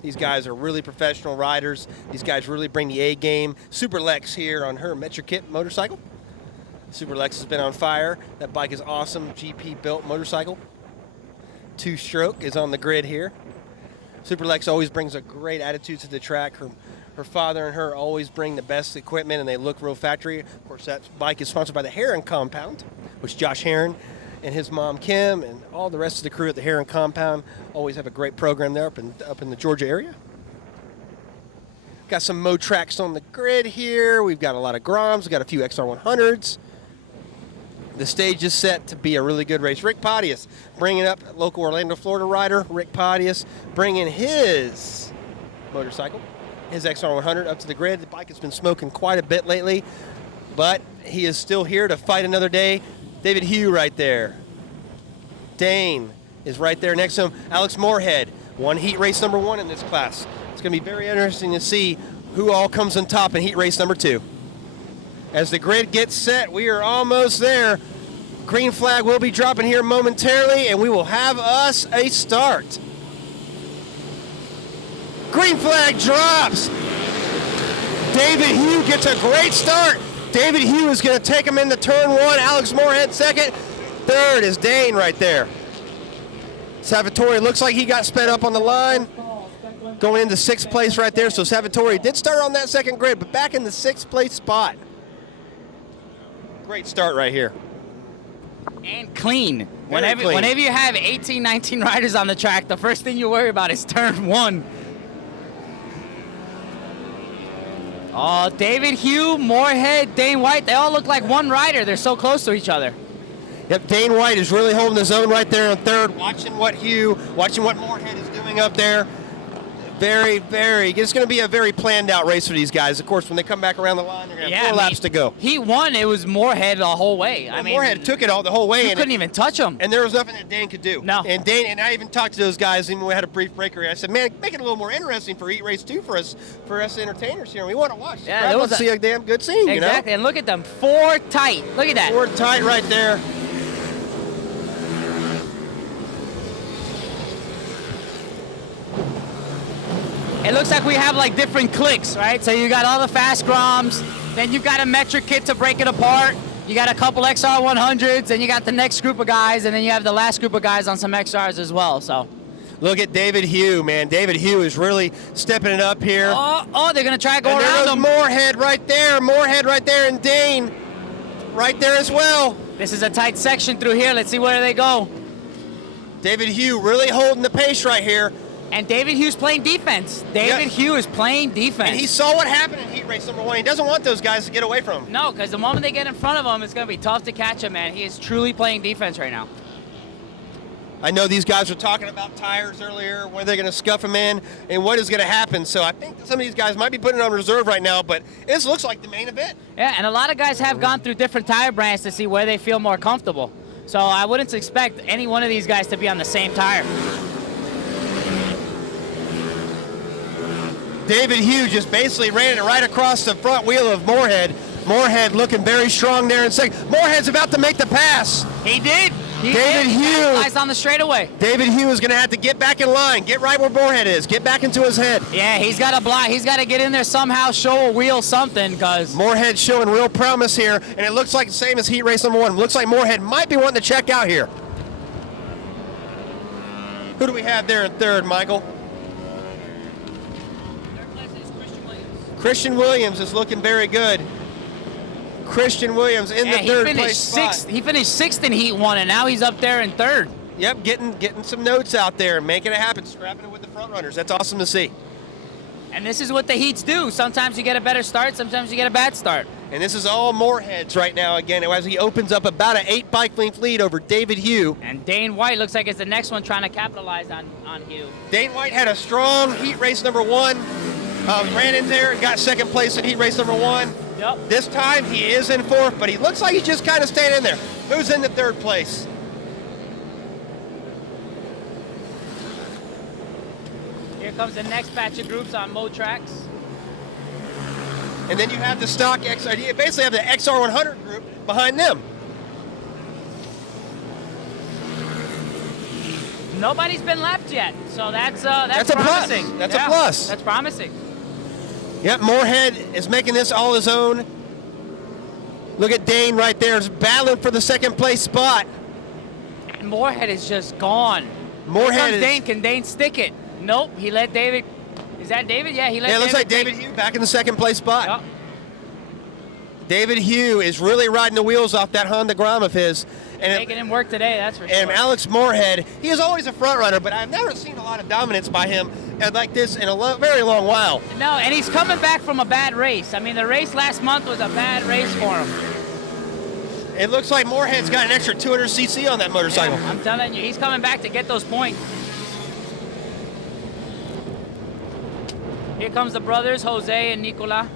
These guys are really professional riders. These guys really bring the A game. Super Lex here on her Metrokit motorcycle. Super Lex has been on fire. That bike is awesome. GP built motorcycle. 2-stroke is on the grid here. Super Lex always brings a great attitude to the track. Her father and her always bring the best equipment, and they look real factory. Of course, that bike is sponsored by the Heron Compound, which Josh Heron and his mom Kim and all the rest of the crew at the Heron Compound always have a great program there up in the Georgia area. Got some Motracks on the grid here. We've got a lot of Groms. We've got a few XR100s. The stage is set to be a really good race. Rick Podius bringing up local Orlando, Florida rider. Rick Podius bringing his motorcycle, his XR100 up to the grid. The bike has been smoking quite a bit lately, but he is still here to fight another day. David Hugh right there. Dane is right there next to him. Alex Moorhead won heat race number 1 in this class. It's going to be very interesting to see who all comes on top in heat race number 2. As the grid gets set, we are almost there. Green flag will be dropping here momentarily, and we will have us a start. Green flag drops. David Hugh gets a great start. David Hugh is going to take him into turn 1. Alex Moorhead second. Third is Dane right there. Salvatore looks like he got sped up on the line. Going into 6th place right there. So Salvatore did start on that second grid, but back in the 6th place spot. Great start right here. And clean. Whenever you have 18, 19 riders on the track, the first thing you worry about is turn 1. Oh, David Hugh, Moorhead, Dane White, they all look like one rider. They're so close to each other. Yep, Dane White is really holding his own right there on third, watching what Moorhead is doing up there. It's going to be a very planned out race for these guys. Of course, when they come back around the line, they're going to have 4 laps to go. He won. It was Moorhead the whole way. Well, Moorhead took it all the whole way. You couldn't even touch him. And there was nothing that Dane could do. No. And I even talked to those guys, even when we had a brief break here. I said, man, make it a little more interesting for Heat Race 2 for us entertainers here. We want to watch. Yeah, it was see a damn good scene, exactly. And look at them. 4 tight. Look at that. 4 tight right there. It looks like we have like different cliques, right? So you got all the fast Groms, then you've got a Metrokit to break it apart. You got a couple XR100s, and you got the next group of guys, and then you have the last group of guys on some XRs as well. So look at David Hugh, man. David Hugh is really stepping it up here. Oh, they're going to try to go around him. Moorhead right there, and Dane right there as well. This is a tight section through here. Let's see where they go. David Hugh really holding the pace right here. And David Hugh's playing defense. David Hugh is playing defense. And he saw what happened in heat race number 1. He doesn't want those guys to get away from him. No, because the moment they get in front of him, it's going to be tough to catch him, man. He is truly playing defense right now. I know these guys were talking about tires earlier, where they're going to scuff them in, and what is going to happen. So I think some of these guys might be putting it on reserve right now, but this looks like the main event. Yeah, and a lot of guys have gone through different tire brands to see where they feel more comfortable. So I wouldn't expect any one of these guys to be on the same tire. David Hugh just basically ran it right across the front wheel of Moorhead. Moorhead looking very strong there in second. Moorhead's about to make the pass. He did. David Hugh. Eyes on the straightaway. David Hugh is going to have to get back in line. Get right where Moorhead is. Get back into his head. Yeah, he's got to block. He's got to get in there somehow, show a wheel something, because Moorhead's showing real promise here, and it looks like the same as heat race number 1. Looks like Moorhead might be wanting to check out here. Who do we have there in third, Michael? Christian Williams is looking very good. Christian Williams in the third place spot. He finished 6th in Heat 1, and now he's up there in 3rd. Yep, getting some notes out there, making it happen, scrapping it with the front runners. That's awesome to see. And this is what the heats do. Sometimes you get a better start, sometimes you get a bad start. And this is all Moorheads right now again, as he opens up about an 8 bike length lead over David Hugh. And Dane White looks like it's the next one trying to capitalize on Hugh. Dane White had a strong heat race number 1. Ran in there and got second place in heat race number 1. Yep. This time he is in 4th, but he looks like he's just kind of staying in there. Who's in the 3rd place? Here comes the next batch of groups on Motracks. And then you have the stock XR. You basically have the XR100 group behind them. Nobody's been left yet, so that's That's a plus. promising. That's a plus. That's promising. Yep, Moorhead is making this all his own. Look at Dane right there, is battling for the second place spot. Moorhead is just gone. Moorhead Here comes is. Dane. Can Dane stick it? Nope. He let David. Is that David? Yeah, he let. Yeah, it looks like take David Hugh back in the second place spot. Yep. David Hugh is really riding the wheels off that Honda Grom of his. And Making him work today, that's for sure. And Alex Moorhead, he is always a front runner, but I've never seen a lot of dominance by him like this in a very long while. No, and he's coming back from a bad race. I mean, the race last month was a bad race for him. It looks like Moorhead's got an extra 200cc on that motorcycle. Yeah, I'm telling you, he's coming back to get those points. Here comes the brothers, Jose and Nicola,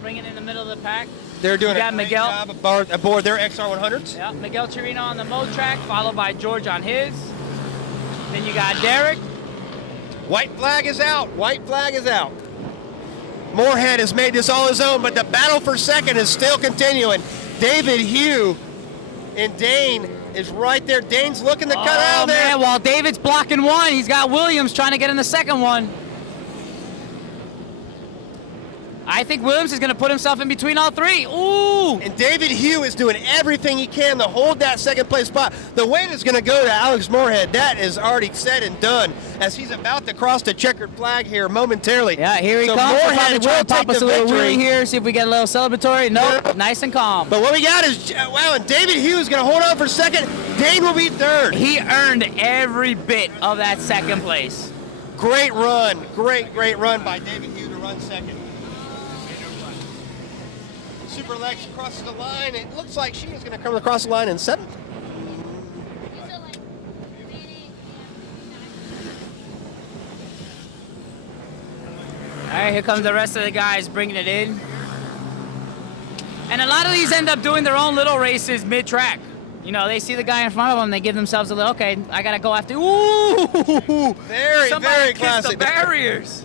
bringing in the middle of the pack. They're doing You a got great Miguel. job aboard their XR100s. Yeah, Miguel Chirino on the Motrack, followed by George on his. Then you got Derek. White flag is out. White flag is out. Moorhead has made this all his own, but the battle for second is still continuing. David Hugh and Dane is right there. Dane's looking to cut out there. Man, while David's blocking one, he's got Williams trying to get in the second one. I think Williams is going to put himself in between all three. Ooh! And David Hugh is doing everything he can to hold that second place spot. The weight is going to go to Alex Moorhead. That is already said and done as he's about to cross the checkered flag here momentarily. Yeah, here he so comes. Moorhead We'll will pop take us the a little victory. wheelie here, see if we get a little celebratory. Nope, Yeah. nice and calm. But what we got is, wow, and David Hugh is going to hold on for second. Dane will be third. He earned every bit of that second place. Great run. Great run by David Hugh to run second. Super Lex crosses the line. It looks like she is going to come across the line in seventh. All right, here comes the rest of the guys bringing it in. And a lot of these end up doing their own little races mid-track. You know, they see the guy in front of them, they give themselves a little, okay, I got to go after, ooh! Very Somebody kissed classic. the barriers.